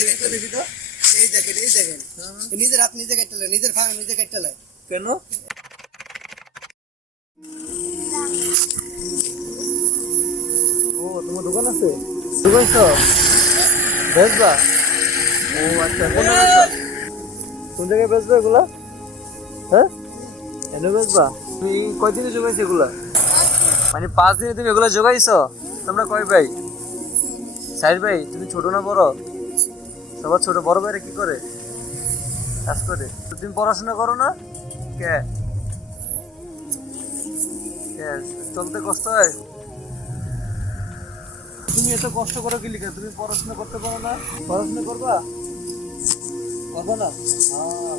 দেখি তো। এই দেখেন নিজের হাত নিজে কেটে নেয়, নিজের ফার্ম নিজে কেটে নেয়। কেন? ও তোমার দোকান আছে? দোকান তো বেচবা? ও আচ্ছা, কোন বেচবা? কোন জায়গায় বেচবা এগুলা? হ্যাঁ, এনে বেচবা? তুমি কয়দিনে জোগাইছো এগুলা? মানে 5 দিনে তুমি এগুলা জোগাইছো? তোমরা কয় ভাই? 4 ভাই। তুমি ছোট না বড়? সবার ছোট। বড় ভাইরা কি করে? কাজ করে। তো তুমি পড়াশোনা করো না? কে কে চলতে কষ্ট হয়? তুমি এত কষ্ট করো কি লিখে? তুমি পড়াশোনা করতে পারো না? পড়াশোনা করবা? করবা না?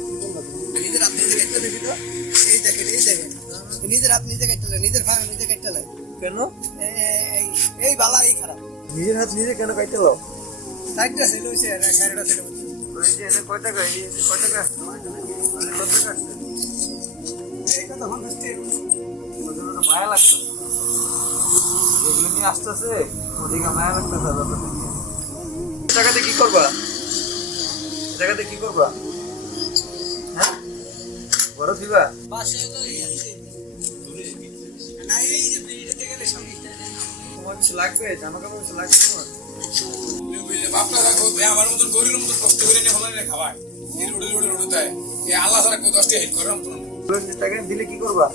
কি বলবা তুমি? নিজের হাত নিজে কেটে দেখি তো। এই দেখেন নিজের হাত নিজে কেটে নেয়, নিজের ফার্ম নিজে কেটে নেয়। কেন? এই বালা এই খারাপ। নিজের হাত নিজে কেন কাটতে লো? সাইডটা ছিল হইছে না, সাইডটা ছিল। এই যে এনে কয় টাকা? এই যে কয় টাকা? মানে কত টাকা আসছে? এই কথা বলতে ওদের তো মায়া লাগতো। এগুলো নিয়ে আসতেছে, ওদিকে মায়া লাগতেছে। টাকাতে কি করবা? টাকাতে কি করবা? হ্যাঁ, বড় দিবা? পাশে তো না, এই যে বিড়িতে গেলে সঙ্গে তোমার কিছু লাগবে? জামা কাপড় কিছু লাগবে তোমার? বাপটা দেখো আমার মতন গরিবের মতন কষ্ট করে নিয়ে হলানে খাওয়ায় এই রোডে রোডে তাই এই আল্লাহ ছাড়া কেউ 10টা হেল্প করে না। টাকা দিলে কি করবা?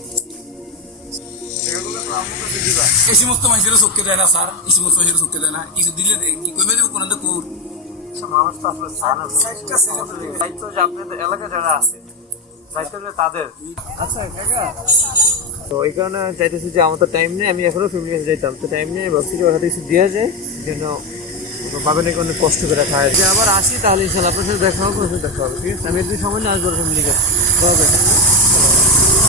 টাকাগুলো তো আমার কাছে দিবা। এই সমস্ত মানুষের চোখকে দেয় না স্যার, এই সমস্ত মানুষের চোখকে দেয় না, কিছু দিলে কি করবে দেবো কোনো কোর মানুষ তো আসলে চায় না। দায়িত্ব যে আপনাদের এলাকায় যারা আছে, দায়িত্ব তাদের। আচ্ছা কাকা, তো এই কারণে চাইতেছি যে আমার তো টাইম নেই, আমি এখনো ফ্যামিলির কাছে যাইতাম, তো টাইম নেই, ভাবছি যে ওর হাতে কিছু দেওয়া যায়, যেন বাবা নাকি অনেক কষ্ট করে খায়। যে আবার আসি তাহলে ইনশাল্লাহ আপনার সাথে দেখা হবে, ঠিক আছে? আমি একদিন সময় নিয়ে আসবো ফ্যামিলির কাছে।